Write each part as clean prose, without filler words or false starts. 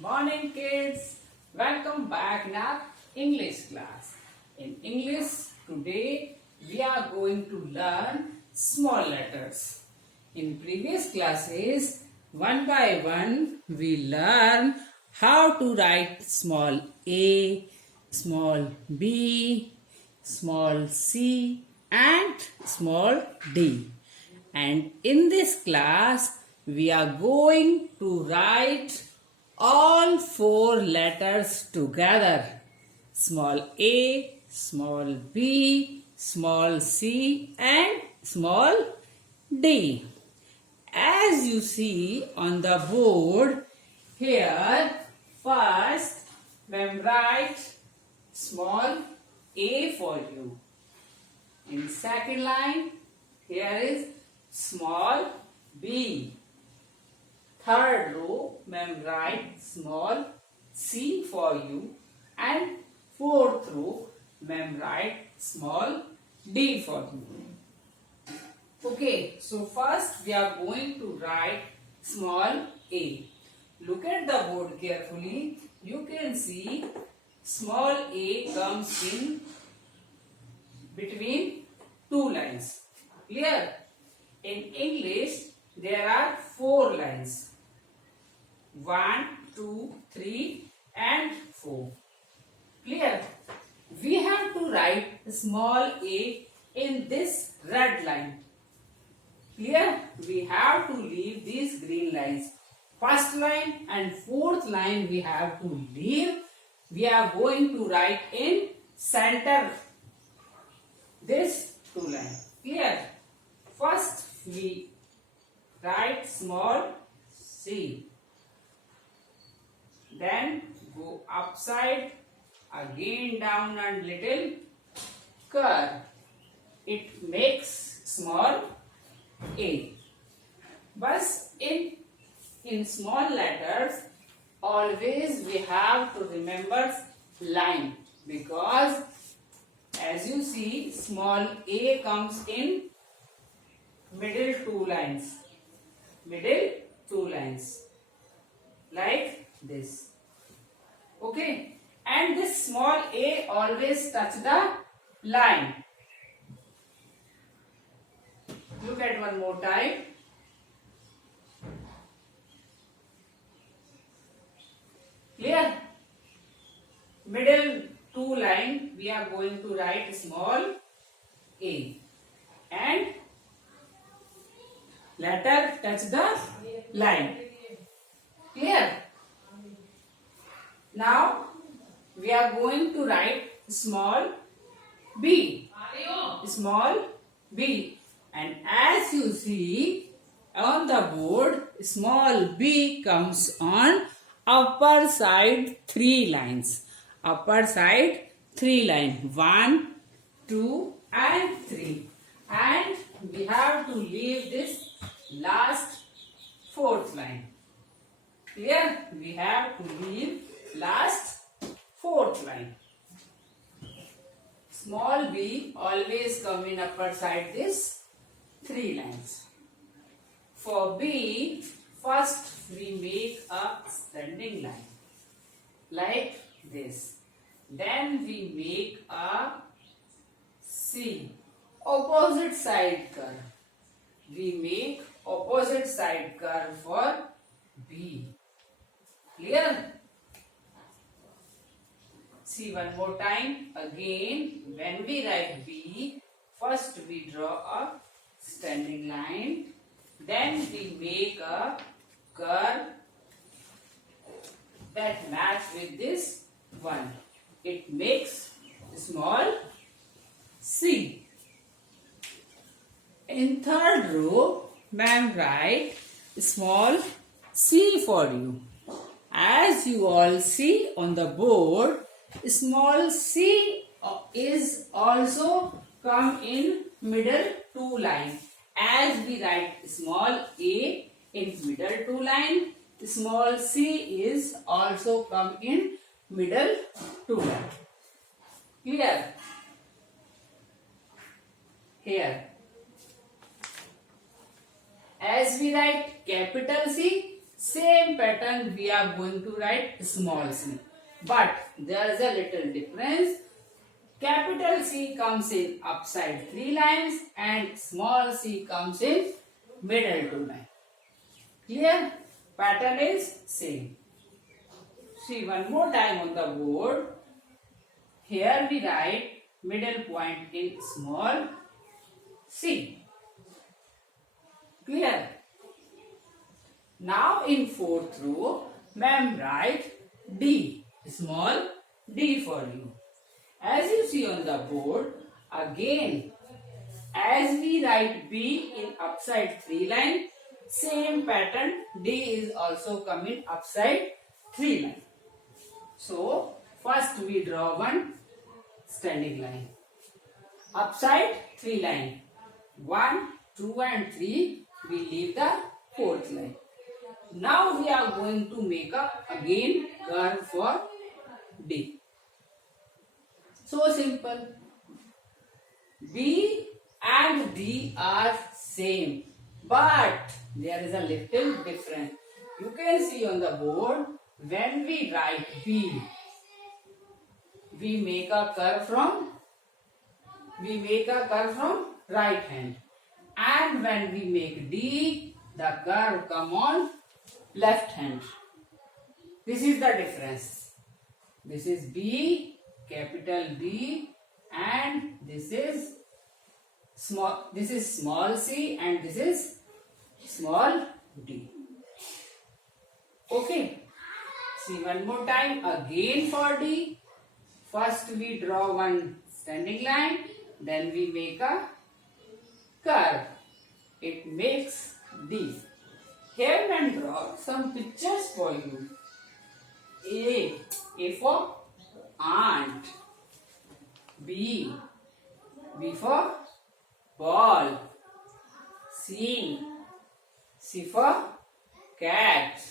Morning kids, welcome back in our English class. In English today we are going to learn small letters. In previous classes one by one we learn how to write small a, small b, small c and small d. And in this class we are going to write all four letters together. Small a, small b, small c and small d. As you see on the board here, first ma'am write small a for you. In second line, here is small b. Third row, ma'am write small c for you, and fourth row, ma'am write small d for you. Okay, so first we are going to write small a. Look at the board carefully. You can see small a comes in between two lines. Clear? In English, there are four lines. 1, 2, 3 and 4. Clear? We have to write small a in this red line. Clear? We have to leave these green lines. First line and fourth line we have to leave. We are going to write in center this two line. Clear? First we write small c. Then go upside, again down and little curve. It makes small a. But in small letters, always we have to remember line, because as you see, small a comes in middle two lines. Middle two lines. Like this. Okay, and this small a always touch the line. Look at one more time. Clear? Middle two line we are going to write small a, and letter touch the line. Clear? Now we are going to write small b. Small b. And as you see on the board, small b comes on upper side three lines. Upper side three line. 1, 2 and 3. And we have to leave this last fourth line. Clear? We have to leave last fourth line. Small b always come in upper side this three lines. For b, first we make a standing line like this. Then we make a C, opposite side curve. We make opposite side curve for B. Clear? See one more time. Again, when we write B, first we draw a standing line. Then we make a curve that match with this one. It makes small c. In third row, ma'am write small c for you. As you all see on the board, small c is also come in middle two line. As we write small a in middle two line, small c is also come in middle two line. Clear? Here. As we write capital C, Same pattern we are going to write small c. But there is a little difference. Capital C comes in upside 3 lines and small c comes in middle 2 lines. Clear? Pattern is same. See one more time on the board. Here we write middle point in small c. Clear? Now in fourth row, ma'am write D, small d for you. As you see on the board, again, as we write B in upside 3 line, same pattern D is also coming upside 3 line. So, first we draw one standing line. Upside 3 line. 1, 2 and 3, we leave the fourth line. Now we are going to make up again curve for D. So simple. B and D are same, but there is a little difference. You can see on the board, when we write B, we make a curve from right hand, and when we make D, the curve come on left hand. This is the difference. This is B, capital B, and this is small c, and this is small d. Okay. See one more time again for D. First we draw one standing line, then we make a curve. It makes D. Here I draw some pictures for you. A for ant. B for ball. C for cat.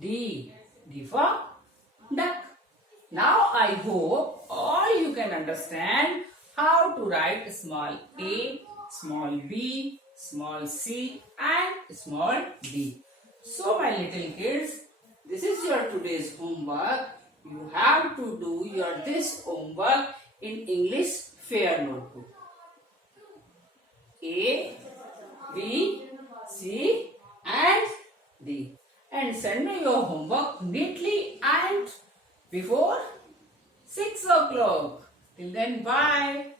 D for duck. Now I hope all you can understand how to write small a, small b, small c and small d. So my little kids, this is your today's homework. You have to do this homework in English Fair Notebook. A, B, C and D. And send me your homework neatly and before 6 o'clock. Till then, bye.